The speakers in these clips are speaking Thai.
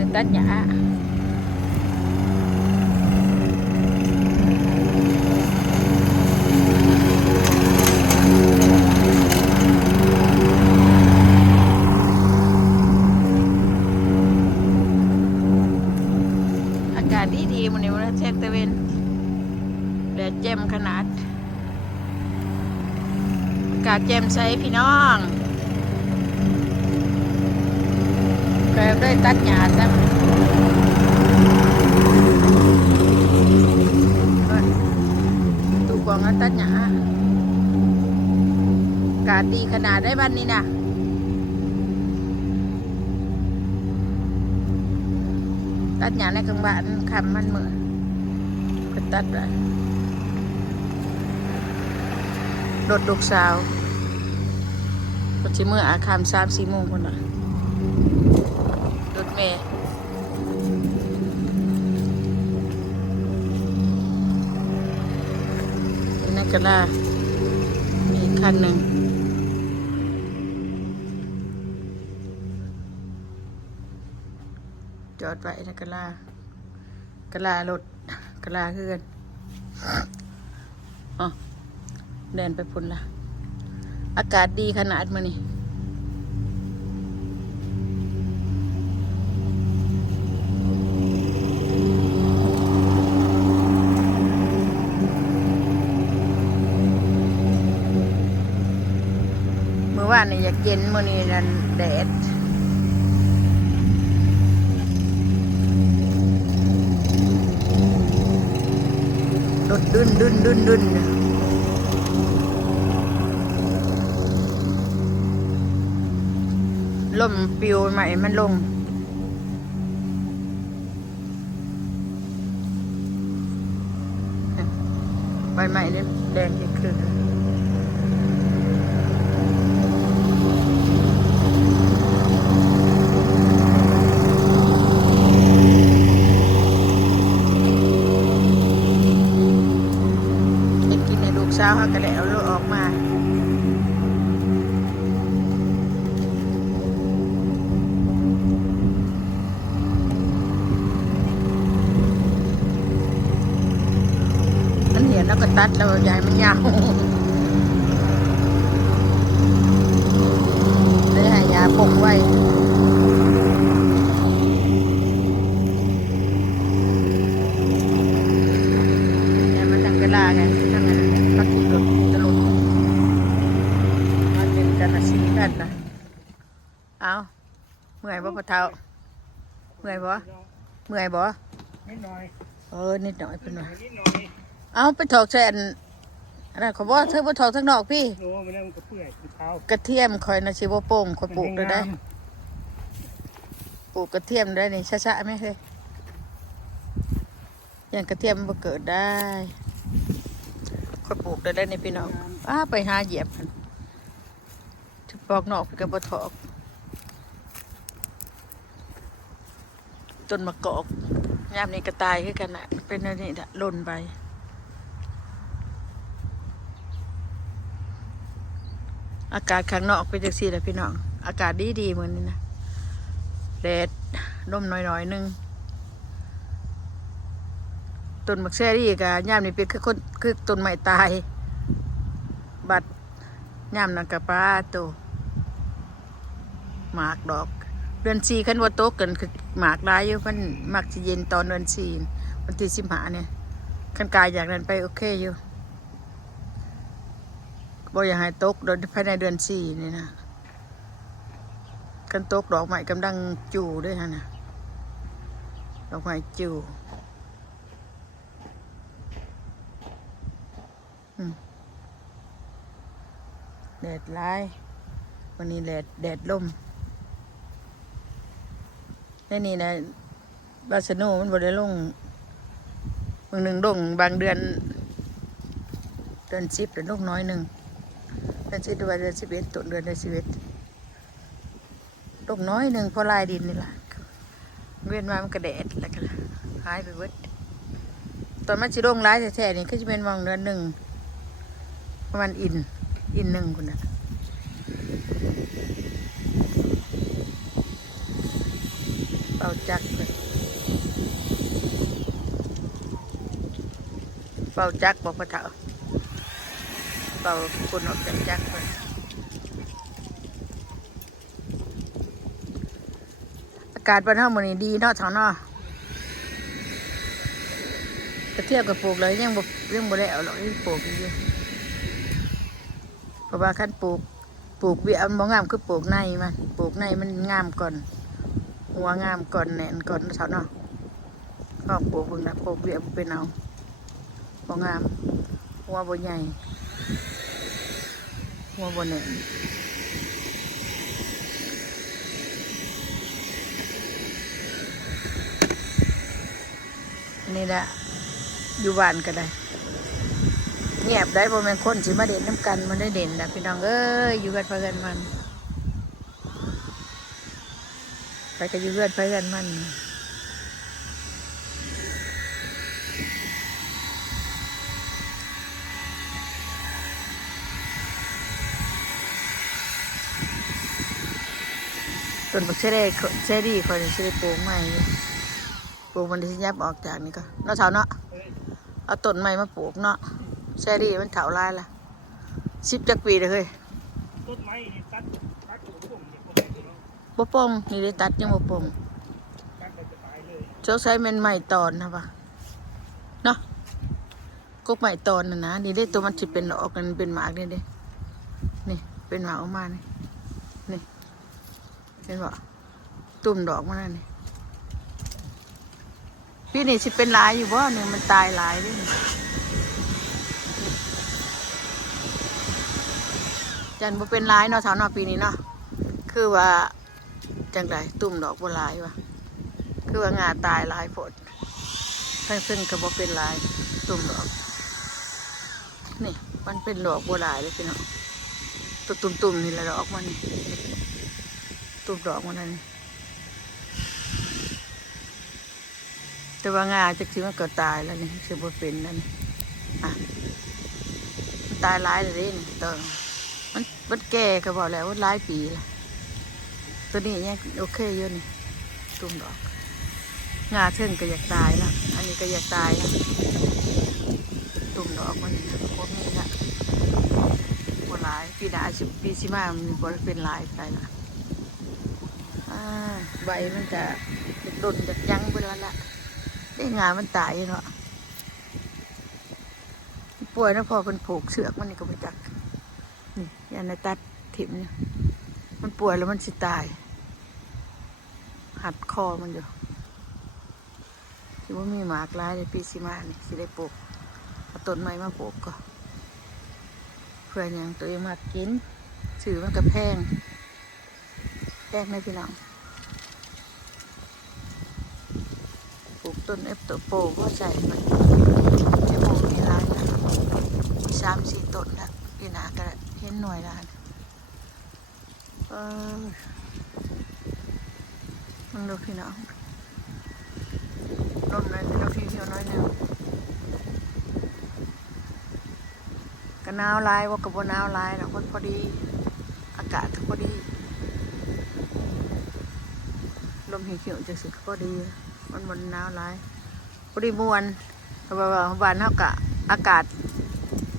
ถึงตัดหญ้าอากาศดีๆมื้อนี้วันแช่ตะเวนแดดแจ่มขนาดอากาศแจ่มใสพี่น้องก็ได้ตัดหญ้าซะตู้กวางตัดหญ้าอากาศดีขนาดได้บ้านนี้นะตัดหญ้าในกลางบ้านคำมันมือก็ตัดไปรถลูกสาวรถที่มืออาคาม3-4 โมงคนละรถเมย์นักกระลามีคันหนึ่งจอดไว้นักกระลารถกระลาเฮือนอ๋อเดินไปพุ่นละอากาศดีขนาดมื้อนี้เมื่อวานนี่อยากเย็นมื้อนี้นั่นแดดรถดึนลมปิวใหม่มันลงใบใหม่เนี่ยแดงที่คือกินในลูกสาวเขาก็ได้เอาลูกออกมาแล้วก็ตัดแล้วใหญ่มันยาวได้ให้ยาปกไว้เนี่ยมันตั้งกระลาไงตั้งนั้นปักรถจะลงมันเป็นกันสิกันนะเอาเมื่อยบ่ปะเท้าเมื่อยบ่นิดหน่อยนิดหน่อยเป็นหน่อยเอาไปถอกแซนอะไรเขาบอกเธอไปถอกทั้งนอกพี่โอ้มันนั่งกระเปื่อยกระเทียมคอยนะชิวโป่งคอยปลูกได้ปลูกกระเทียมได้นี่ช้าๆไหมเฮ้ยอย่างกระเทียมมันเกิดได้คอยปลูกได้ในพี่น้องไปหาเหยียบจะปอกนอกกับบะถอกต้นมะกอกยามนี้กระต่ายขึ้นกันนะเป็นอะไรนี่หล่นไปอากาศข้างนอกเป็นจังซี่แหละพี่น้องอากาศดีเหมือนนี่นะแดดร่มหน่อยนึงต้นมักแซ่รี่กับย่ามนี่เป็นคือต้นไม้ตายบัดย่ามนังกะปลาโตหมากดอกเดือน4ขันว่าโตกันคือหมากได้อยู่มันมักจะเย็นตอนเดือน4วันที่15เนี่ยขันกายอย่างนั้นไปโอเคอยู่บ่อยากให้ตกโดยภายในเดือน4นี่นะกันตกดอกไม้กำลังจู่ด้วยฮะนะดอกไม้จู่แดดร้ายวันนี้แดดลมนี่นะบาสโนมันบ่ได้ลงบางหนึ่งลงบางเดือน10เดือนลงน้อยหนึ่งเดือน10เดือน11ต้นเดือน11ลงน้อยหนึ่งเพราะลายดินนี่แหละเวียนมามันกระแดดแล้วก็หายไปเบิดตอนมันสิลงร้ายแท้ๆนี่ก็จะเป็นมองเดือน1ประมาณอิน1คนน่ะเป่า จักรเพิ่นเป่าจักรบ่พะเฒ่าเป่าคนออกจากจักรเพิ่นอากาศบ้านเฮามื้อนี้ดีเนาะเฒ่าเนาะก็เทียบกับปลูกเลยยังบ่ได้เอาหรอกยังปลูกอยู่เพราะว่าคันปลูกเบี้ยมันบ่งามคือปลูกในมันงามก่อนหัวงามก่อนแหน่นก่อนเฒ่าเนาะก็ปลูกเพิ่นน่ะปลูกเบี้ยบ่เป็นเอาบ่งามหัวบ่ใหญ่หัวบ่แหน่นนี่แหละอยู่บ้านก็ได้เงียบได้บ่แม่นคนสิมาเด่นน้ำกันมันได้เด่นนะพี่น้องเอ้ยอยู่กันไปกันมันไปก็อยู่กันไปกันมันต้นบักเชอรี่คอยสิได้ปลูกใหม่ปลูกมันได้สิยับออกจากนี่ก็เนาะเฒ่าเนาะเอาต้นใหม่มาปลูกเนาะเชอรี่มันเฒ่าลายละ10 จักปีเลยเฮ้ย ต้นไม้นี่ตัดหัวผมเนี่ยคนไหนที่เรา บ่ป่งนี่ได้ตัดยังบ่ป่ง ตัดไปจะตายเลย เจ้าใช้แม่นใหม่ตอนนะปะเนาะกกใหม่ตอนน่ะนะนี่ได้ตัวมันสิเป็นดอกกันเป็นหมากนี่เด้นี่เป็นหมากออกมานี่นี่เห็นบ่ตุ่มดอกมันนั่นนี่ปีนี้สิเป็นหลายอยู่บ่เนี่ยมันตายหลายเด้นี่จันบ่เป็นหลายเนาะสาวเนาะปีนี้เนาะคือว่าจังไดตุ่มดอกบ่หลายวะคือว่างาตายหลายโพดทั้งซึ่งก็บ่เป็นหลายตุ่มดอกนี่มันเป็นดอกบ่หลายเลยพี่น้องตัวตุ่มๆนี่แหละดอกมันนี่ตุ่มดอกมันนั่นนี่แต่ว่างาจักสิมันก็ตายแล้วนี่สิบ่เป็นนั่นนี่อ่ะมันตายหลายเลยเด้นี่ตัวมันแก่ก็บอกแล้วว่าหลายปีละตัวนี้ยังโอเคอยู่นี่ตุ่มดอกงาเชิงก็อยากตายแล้วอันนี้ก็อยากตายแล้วตุ่มดอกมันพวกนี้ละบ่หลายปีหน้าปีสิมามันบ่เป็นหลายไปละใบมันจะโดนจากยั้งไปแล้วละได้งามันตายเนาะป่วยนะพอเป็นผูกเสือกมันนี่ก็ไปจักนี่ยันในตัดถิ่มเนี่ยมันป่วยแล้วมันสิตายหัดคอมันอยู่คิดว่ามีหมากร้ายในปีสิมานี่สิได้ปลูกเอาต้นไม้มาปลูกก็เพื่ออย่างตัวเองมากินสื่อมันก็แพงไหมพี่น้องปลูกต้นเอฟโตโปก็ใส่มันเจ้าโมมีร้ายนะมี3-4 ต้นแล้วพี่นาก็เห็นหน่วยแล้วมันดูพี่น้องลมเลยพี่น้องพี่เที่ยวน้อยหนึ่งก็หนาวลายว่ากับว่าหนาวลายแล้วมันพอดีอากาศก็พอดีลมเหี่ยวๆจะสึกพอดีมันหนาวลายพอดีมวนเพราะว่าบ้านเท่ากับอากาศ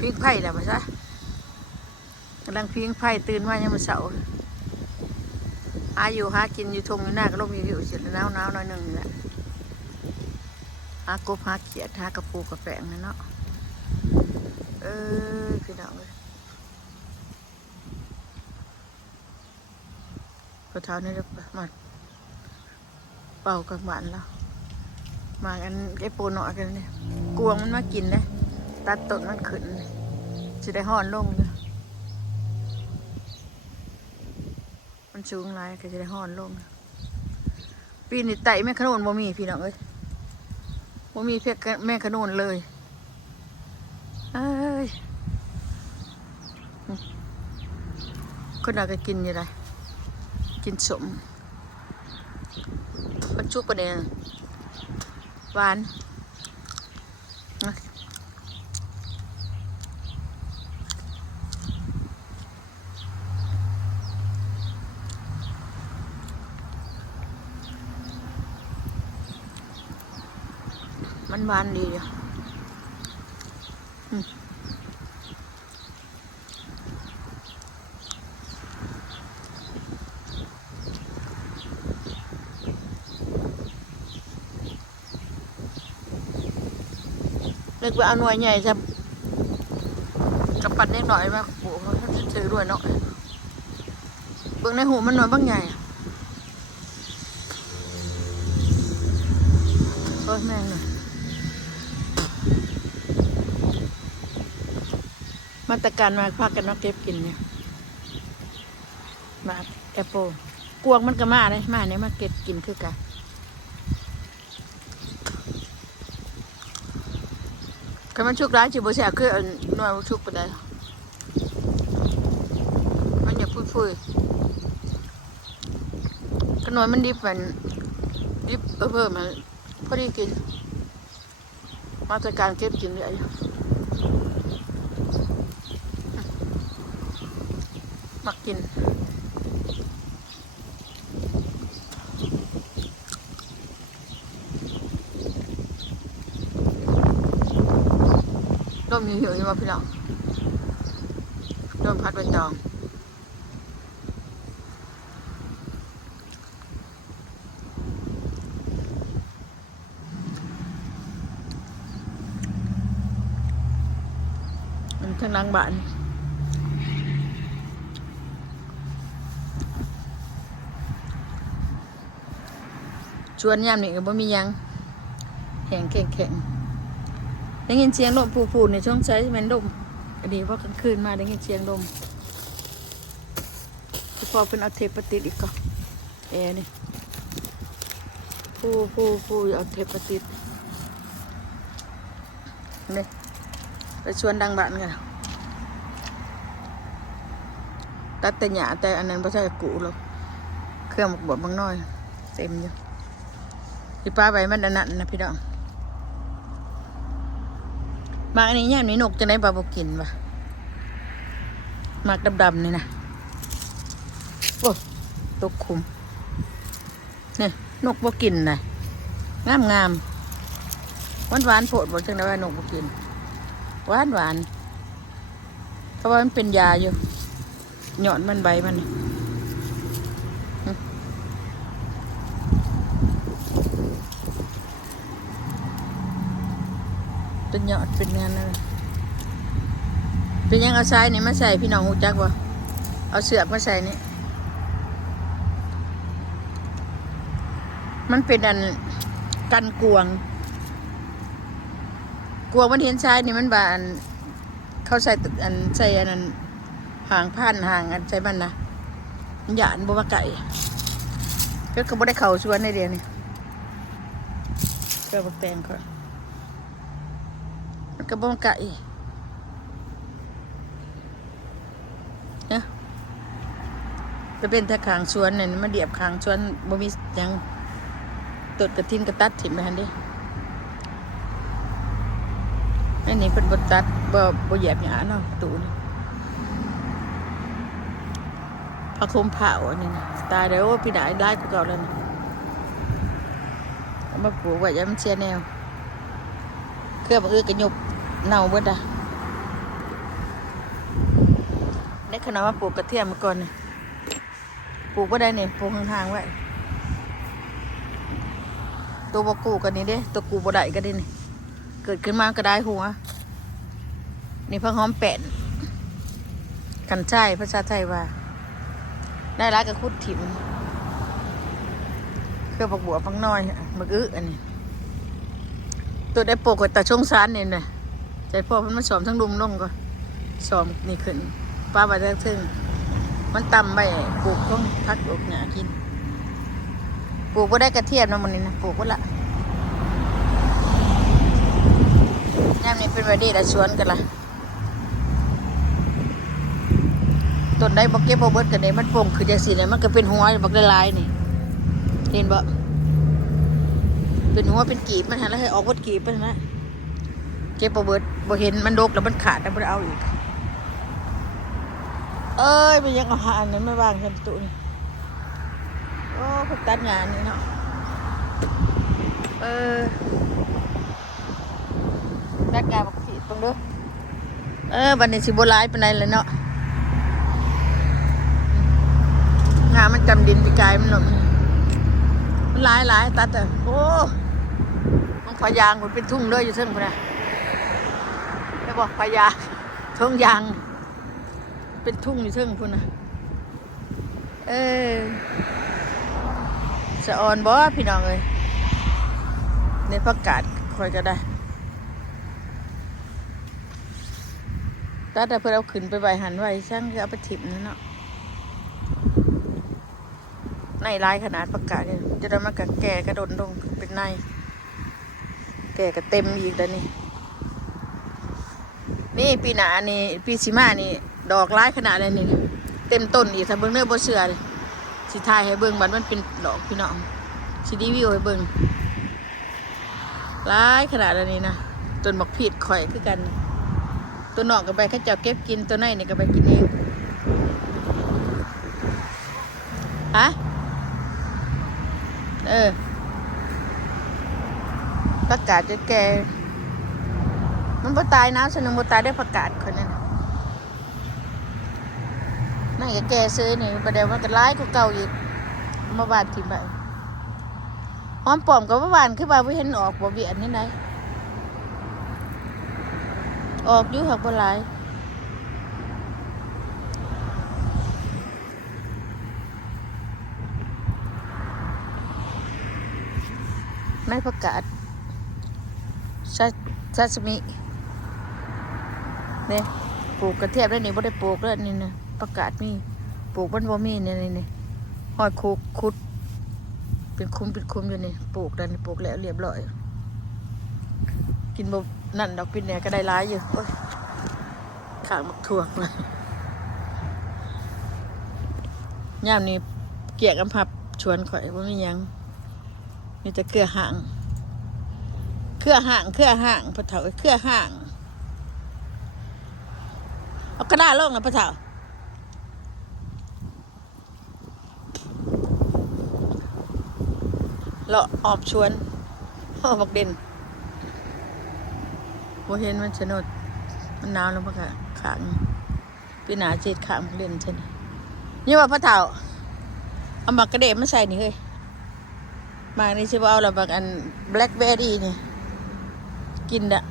พิงไผ่แหละมาซะกำลังพิงไผ่ตื่นมายังมาเสาร์หากินอยู่ทงอยู่หน้าก็ลมหิวเสร็จแล้วหนาวหน่อยหนึ่งแหละหากบหาเขียดหากระปูกระแฝงนะเนาะพี่น้องเลยพอเท้านี่เรามาเป่ากับหวานแล้วมากันไอ้ปูหน่อยกันเนี่ยกวงมันมากินเลยตัดต้นมันขึ้นจะได้ห่อนลงเลยมันสูงไรก็จะได้ห่อนลงปีนี้ไต่แม่ขนุนบ่มีพี่น้องเอ้ยบ่มีเพียงแม่ขนุนเลยคนเราก็กินอยู่ไรกินสมมันชุกประเด็นหวาน มันหวานดีอยู่เล็กไปเอาหน่วยใหญ่จะกับปัดเล็กหน่อยมาปลูกเขาจะถือด้วยเนาะเบิ่งในหูมันหน่อยบางใหญ่โอ้ยแม่งเลยมาตรการมาพากันมาเก็บกินเนี่ยมาแอปเปิลกวงมันก็มาเลยมาเนี่ยมาเก็บกินคือกันก็มันชุกร้ายจิบแสบคือหน่วยชุกไปได้มันอย่าฟุ้ยๆขนมมันดิบมันดิบเพิ่มมาพอดีกินมาตรการเก็บกินเลยมักกินร่มหิวๆอยู่มาพี่น้องร่มพัดใบตองมันทางหลังบ้านชวนยามนี่ก็บ่มียังแข็งได้ยินเสียงลมผูๆในช่องใช้แม่นลมอันนี้ว่ากลางคืนมาได้ยินเสียงลมพอเป็นเอาเทปติดอีกก็แอร์นี่ผูเอาเทปติดนี่ไปชวนดังบ้านกันตัดแต่หยาแต่อันนั้นไม่ใช่กูหรอกเครื่องบดบางน้อยเต็มอยู่ที่ป้าไปมันอันนั้นนะพี่น้องมากอันนี้ย่ามนี้นกจะได้ปลาบกินปะมากดำๆนี่นะโอ้ตกคุมเนี่ยนกบกินนะงามหวานโผดบอกจังได้ว่านกบกินหวานเพราะว่ามันเป็นยาอยู่หยอดมันใบมันเป็นหยอดเป็นงานอะไรเป็นยังเอาทรายนี่มาใส่พี่น้องหูจักวะเอาเสือกมาใส่นี่มันเป็นอันกันกวงมันเห็นทรายนี่มันบานเขาใส่อันใส่อันนั้นห่างผ่านห่างอันใส่มันนะหยาดบัวไก่ก็บ่ได้เข่าชวนในเดียวนี่ก็บักแตงเขามันก็บัวไก่เนี่ยก็เป็นถ้าขางชวนเนี่ยมาเดียบขางชวนบ่มียังตดกระทินกระตัดถิ่มไปหันดิอันนี้เป็นบดตัดบ่เหยียบหยาเนาะตูนพระคมเผาอันนี้นะตายแล้วพี่ได้กูเก่าแล้วนะมาปลูกไว้ยังมันเชียแนวเครื่องมือกระยุบเน่าเบิดอ่ะได้ขนาดว่าปลูกกระเทียมมาก่อนเนี่ยปลูกว่าได้เนี่ยปลูกห่างๆไว้ตัวบกูกันนี่เด้ตัวกูบ่ได้กันดินี่เกิดขึ้นมาก็ได้หัวนี่พักหอมแป้นกันใช่ภาษาไทยว่าได้ร้ายกับคุดถิ่มเครื่องบักบัวฟังน้อยมึกอันนี้ตัวได้ปลูกกับตาช่วงซานนี่นะใจพ่อมันมาสอมทั้งลุมลงก็สอมนี่ขึ้นป้าไปทั้งซึ่งมันต่ำไปปลูกต้องพักปลูกหนากินปลูกก็ได้กระเทียมนะมันนี่นะปลูกก็ละน้ำนี่เป็นวันดีละชวนกันละต้นได้บอกเก็บบอกเบิดกันเนี่ยมันโป่งคือจากสีเนี่ยมันก็เป็นหัวบอกลายๆนี่เห็นบ่เป็นหัวเป็นกีบมันหันแล้วให้ออกวัดกีบไปนะเก็บบอกเบิดบอกเห็นมันโดกแล้วมันขาดแล้วมันเอาอีกเอ้ยมันยังเอาหาอันนั้นไม่ว่างฉันตุนี่โอ้พวกตัดงานนี่เนาะ รักงานบักผีตรงเด้อบันนี้สิโบราณเป็นไรเลยเนาะงานมันจำดินปีกายมันหลบมันหลายตัดโอ้มันพยางมันเป็นทุ่งด้วยอยู่เชิงพุ่นนะไม่บอกพยางทุ่งยางเป็นทุ่งอยู่เชิงพุ่นนะสะออนบ่พี่น้องเอ้ยในประกาศคอยก็ได้แต่เพื่อเอาขึ้นไปใบหันไว้ช่างจะเอาไปถิ่มนั่นเนาะในลายขนาดประกาศเนี่ยจะได้มากับแก่กระโดดลงเป็นในแก่ก็เต็มอีกแล้วนี่ปีหน้านี่ปีสิมานี่ดอกลายขนาดอะไรนี่เต็มต้นอีกถ้าเบิ้งเนื้อบ่เชื่อเลยสิทายให้เบิ้งมันเป็นดอกพี่น้องสิรีวิวให้เบิ้งลายขนาดอะไรนี่นะต้นบักพีดข่อยคือกันตัวนอกก็ไปข้าเจ้าเก็บกินตัวในนี่ก็ไปกินเองฮะประกาศจะแกมันบ่ตายนะฉันนึงบ่ตายได้ประกาศคนนั้นนั่นก็แกซื้อนี่ประเดี๋ยวมันก็ร้ายกว่าเก่าอีกมาบานทิ้งไปหอมปลอมกับว่าบานคือว่าไม่เห็นออกบ่เบียดนี่ไหนออกอยู่หักบ่หลายไม่ประกาศซาซิมิเนี่ยปลูกกระเทียมได้นี่บ่ได้ปลูกแล้วนี่นะประกาศนี่ปลูกมันบ่มีนี่หอยคุดเป็นคุ้มอยู่นี่ปลูกแล้วนี่ปลูกแล้วเรียบร้อยกินบ่นั่นดอกปินเนี่ยก็ได้ร้ายอยู่โอ้ยขางมักถั่วเลยย่ามนี่เกี่ยกำพับชวนข่อยว่ามียังมีแต่เครือห่างพอเถาเครือห่างเอากระดาษลงนะพอเถาเลาะออบชวนบักเด่นบ่เห็นมันสนุดมันหนาวแล้วปะค่ะขางปีหนาเจ็ดขางเล่นใช่ไหมนี่ว่าพระเถาเอาหมักกระเดะมาใส่นี่เฮ้ยหมากนี่ใช่ป่าวเราบางอันแบล็คเบอร์รี่นี่กินอะ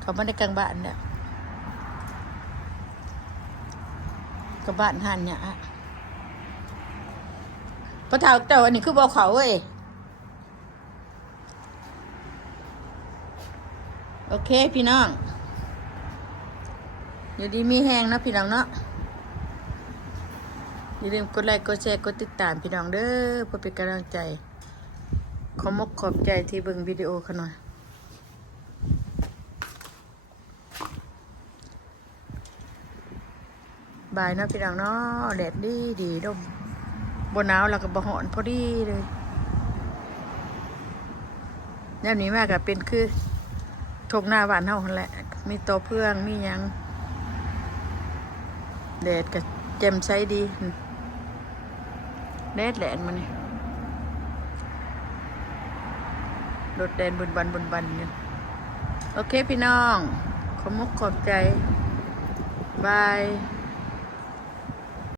เขาไม่ได้กลางบ้านเนี่ยกับบ้านหันเนี่ยพระเถาเจ้าอันนี้คือบ่อเขาเว้ยโอเคพี่น้องอยู่ดีมีแห้งนะพี่น้องเนาะอย่าลืมกดไลค์กดแชร์กดติดตามพี่น้องเด้อเพื่อเป็นกำลังใจขอบใจที่เบิ่งวิดีโอเขาหน่อยบายนะพี่น้องเนาะแดดดีร่มบนหนาวแล้วก็บ่ฮ้อนพอดีเลยแนวนี้มากกับเป็นคือทงหน้าบ้านเฮาหั่นแหละมีตัวเพื่องมีหยังแดดก็แจ่มใสดีแดดแหลนมานี่รถแดนบนบันเนี่ยโอเคพี่น้องขอบใจบาย